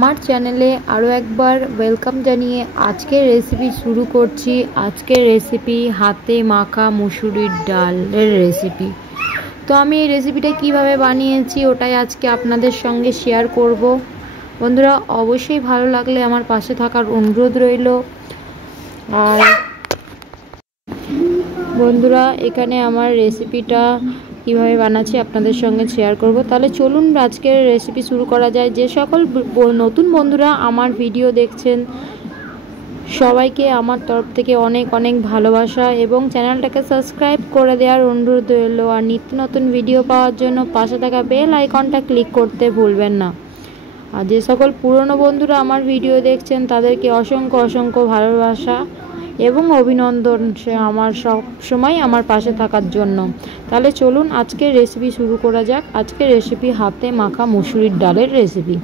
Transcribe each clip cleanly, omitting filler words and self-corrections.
আমার চ্যানেলে আরও একবার ওয়েলকাম জানিয়ে আজকের রেসিপি শুরু করছি। আজকের রেসিপি হাতে মাখা মুসুরির ডালের রেসিপি। তো আমি এই রেসিপিটা কিভাবে বানিয়েছি ওটাই আজকে আপনাদের সঙ্গে শেয়ার করব। বন্ধুরা, অবশ্যই ভালো লাগলে আমার পাশে থাকার অনুরোধ রইল। আর বন্ধুরা, এখানে আমার রেসিপিটা কীভাবে বানাচ্ছি আপনাদের সঙ্গে শেয়ার করব। তাহলে চলুন আজকের রেসিপি শুরু করা যায়। যে সকল নতুন বন্ধুরা আমার ভিডিও দেখছেন সবাইকে আমার তরফ থেকে অনেক অনেক ভালোবাসা এবং চ্যানেলটাকে সাবস্ক্রাইব করে দেওয়ার অনুরোধ রইল। আর নিত্য নতুন ভিডিও পাওয়ার জন্য পাশে থাকা বেল আইকনটা ক্লিক করতে ভুলবেন না। আর যে সকল পুরনো বন্ধুরা আমার ভিডিও দেখছেন তাদেরকে অসংখ্য অসংখ্য ভালোবাসা এবং অভিনন্দন সে আমার সব সময় আমার পাশে থাকার জন্য। তাহলে চলুন আজকের রেসিপি শুরু করা যাক। আজকের রেসিপি হাতে মাখা মুসুরির ডালের রেসিপি।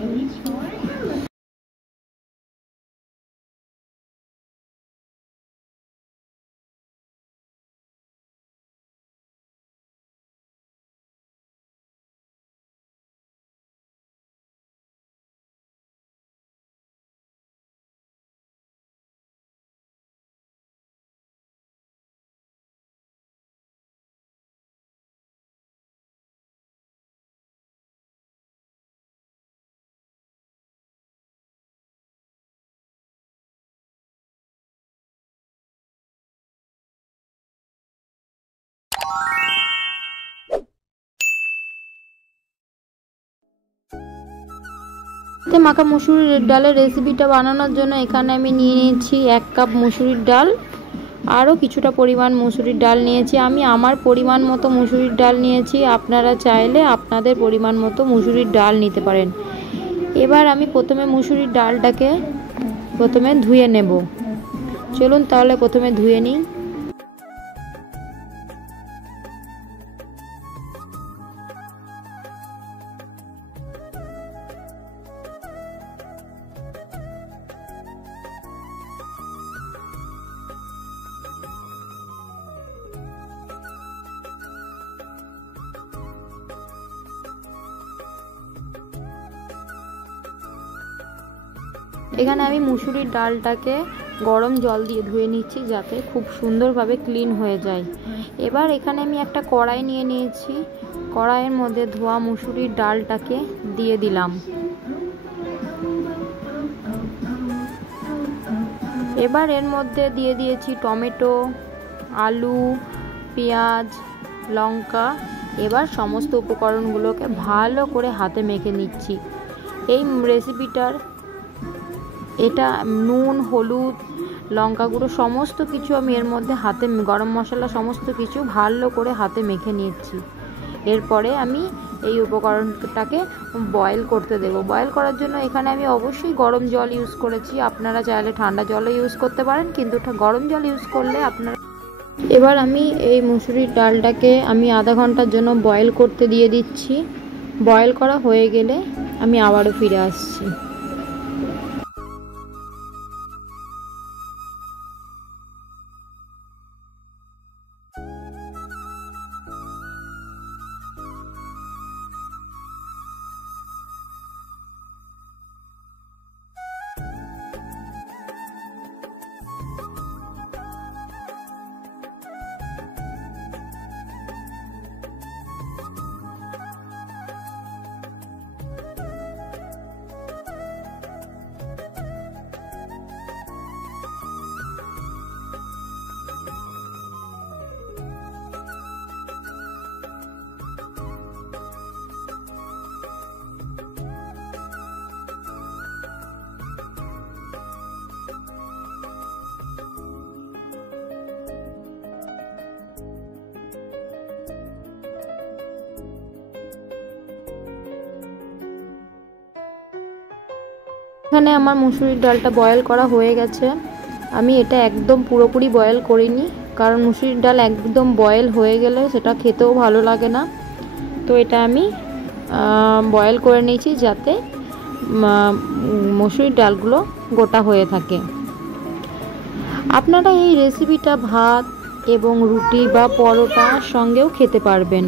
মাখা মুসুরির ডালের রেসিপিটা বানানোর জন্য এখানে আমি নিয়ে নিয়েছি 1 কাপ মুসুরির ডাল। আরও কিছুটা পরিমাণ মুসুরির ডাল নিয়েছি। আমি আমার পরিমাণ মতো মুসুরির ডাল নিয়েছি, আপনারা চাইলে আপনাদের পরিমাণ মতো মুসুরির ডাল নিতে পারেন। এবার আমি প্রথমে মুসুরির ডালটাকে ধুয়ে নেব। চলুন তাহলে প্রথমে ধুয়ে নিই। এখানে আমি মুসুরির ডালটাকে গরম জল দিয়ে ধুয়ে নিচ্ছি যাতে খুব সুন্দরভাবে ক্লিন হয়ে যায়। এবার এখানে আমি একটা কড়াই নিয়ে নিয়েছি। কড়াইয়ের মধ্যে ধোয়া মুসুরির ডালটাকে দিয়ে দিলাম। এবার এর মধ্যে দিয়ে দিয়েছি টমেটো, আলু, পেঁয়াজ, লঙ্কা। এবার সমস্ত উপকরণগুলোকে ভালো করে হাতে মেখে নিচ্ছি। এই রেসিপিটার এটা নুন, হলুদ, লঙ্কা গুঁড়ো সমস্ত কিছু আমি এর মধ্যে হাতে, গরম মশলা সমস্ত কিছু ভালো করে হাতে মেখে নিচ্ছি। এরপরে আমি এই উপকরণটাকে বয়েল করতে দেব। বয়েল করার জন্য এখানে আমি অবশ্যই গরম জল ইউজ করেছি। আপনারা চাইলে ঠান্ডা জলও ইউজ করতে পারেন, কিন্তু গরম জল ইউজ করলে আপনারা। এবার আমি এই মুসুরির ডালটাকে আমি আধা ঘন্টার জন্য বয়েল করতে দিয়ে দিচ্ছি। বয়েল করা হয়ে গেলে আমি আবারও ফিরে আসছি। এখানে আমার মুসুরির ডালটা বয়েল করা হয়ে গেছে। আমি এটা একদম পুরোপুরি বয়েল করিনি, কারণ মুসুরির ডাল একদম বয়েল হয়ে গেলে সেটা খেতেও ভালো লাগে না। তো এটা আমি বয়েল করে নিয়েছি যাতে মুসুরির ডালগুলো গোটা হয়ে থাকে। আপনারা এই রেসিপিটা ভাত এবং রুটি বা পরোটার সঙ্গেও খেতে পারবেন।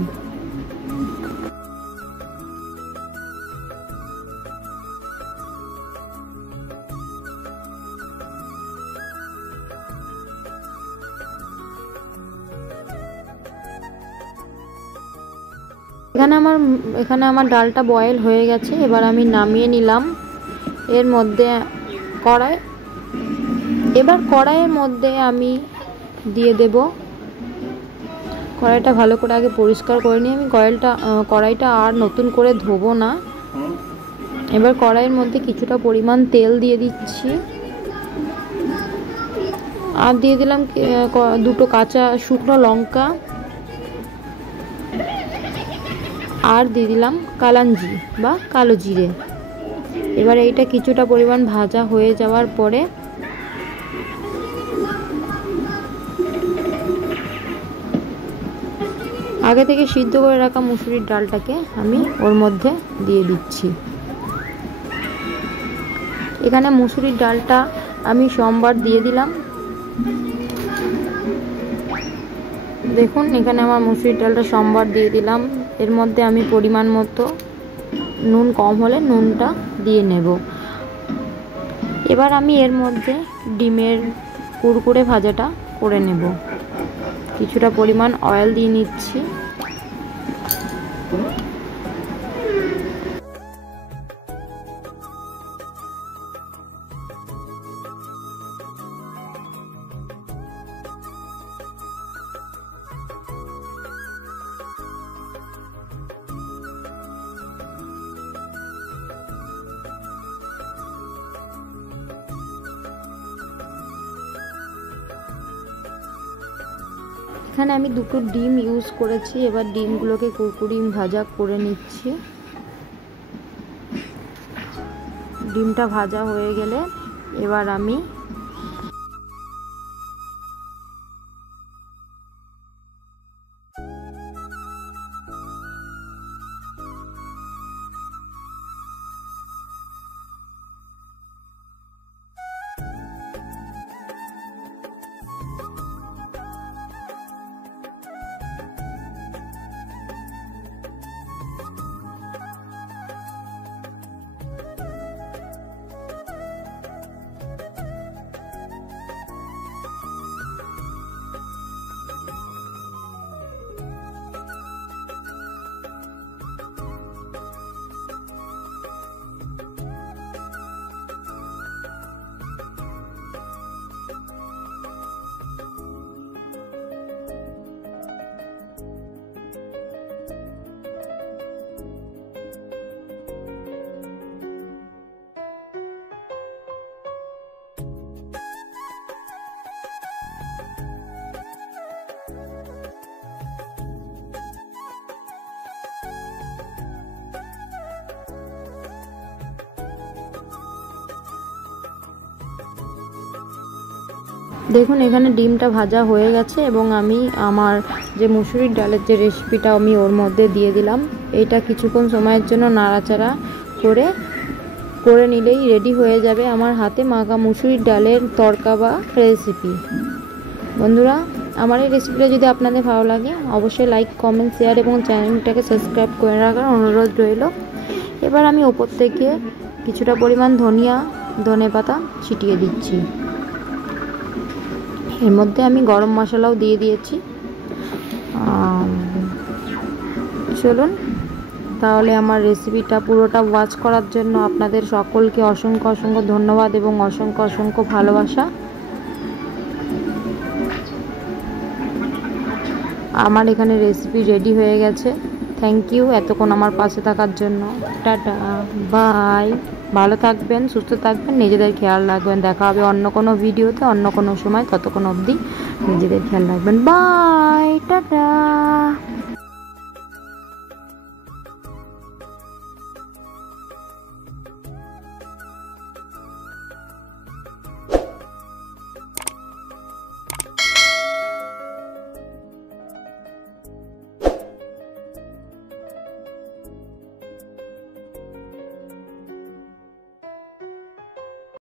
এখানে আমার ডালটা বয়েল হয়ে গেছে। এবার আমি নামিয়ে নিলাম। এর মধ্যে কড়াইয়ের মধ্যে আমি দিয়ে দেব, কড়াইটা ভালো করে আগে পরিষ্কার করে নিয়ে আমি কড়াইটা আর নতুন করে ধোবো না। এবার কড়াইয়ের মধ্যে কিছুটা পরিমাণ তেল দিয়ে দিচ্ছি, আর দিয়ে দিলাম দুটো কাঁচা শুকনো লঙ্কা, আর দিয়ে দিলাম কালাঞ্জি বা কালো জিরে। এবার এইটা কিছুটা পরিমাণ ভাজা হয়ে যাওয়ার পরে আগে থেকে সিদ্ধ করে রাখা মুসুরির ডালটাকে আমি ওর মধ্যে দিয়ে দিচ্ছি। এখানে মুসুরির ডালটা আমি সোমবার দিয়ে দিলাম। দেখুন এখানে আমার মুসুরির ডালটা সোমবার দিয়ে দিলাম। এর মধ্যে আমি পরিমাণ মতো নুন কম হলে নুনটা দিয়ে নেব। এবার আমি এর মধ্যে ডিমের কুরকুরে ভাজাটা করে নেব। কিছুটা পরিমাণ অয়েল দিয়ে নিচ্ছি। এখানে আমি দুটো ডিম ইউজ করেছি। এবার ডিমগুলোকে কুরকুরি ভাজা করে নিচ্ছি। ডিমটা ভাজা হয়ে গেলে এবার আমি দেখুন এখানে ডিমটা ভাজা হয়ে গেছে এবং আমি আমার যে মুসুরির ডালের যে রেসিপিটা আমি ওর মধ্যে দিয়ে দিলাম। এইটা কিছুক্ষণ সময়ের জন্য নাড়াচাড়া করে নিলেই রেডি হয়ে যাবে আমার হাতে মাখা মুসুরির ডালের তড়কা বা রেসিপি। বন্ধুরা, আমার এই রেসিপিটা যদি আপনাদের ভালো লাগে অবশ্যই লাইক, কমেন্ট, শেয়ার এবং চ্যানেলটাকে সাবস্ক্রাইব করে রাখার অনুরোধ রইল। এবার আমি ওপর থেকে কিছুটা পরিমাণ ধনে পাতা ছিটিয়ে দিচ্ছি। এর মধ্যে আমি গরম মশলাও দিয়ে দিয়েছি। চলুন তাহলে আমার রেসিপিটা পুরোটা ওয়াচ করার জন্য আপনাদের সকলকে অসংখ্য অসংখ্য ধন্যবাদ এবং অসংখ্য অসংখ্য ভালোবাসা। আমার এখানে রেসিপি রেডি হয়ে গেছে। থ্যাংক ইউ এতক্ষণ আমার পাশে থাকার জন্য। Tata, bye. ভালো থাকবেন, সুস্থ থাকবেন, নিজেদের খেয়াল রাখবেন। দেখা হবে অন্য কোনো ভিডিওতে অন্য কোনো সময়। ততক্ষণ অবধি নিজেদের খেয়াল রাখবেন। Bye, tata.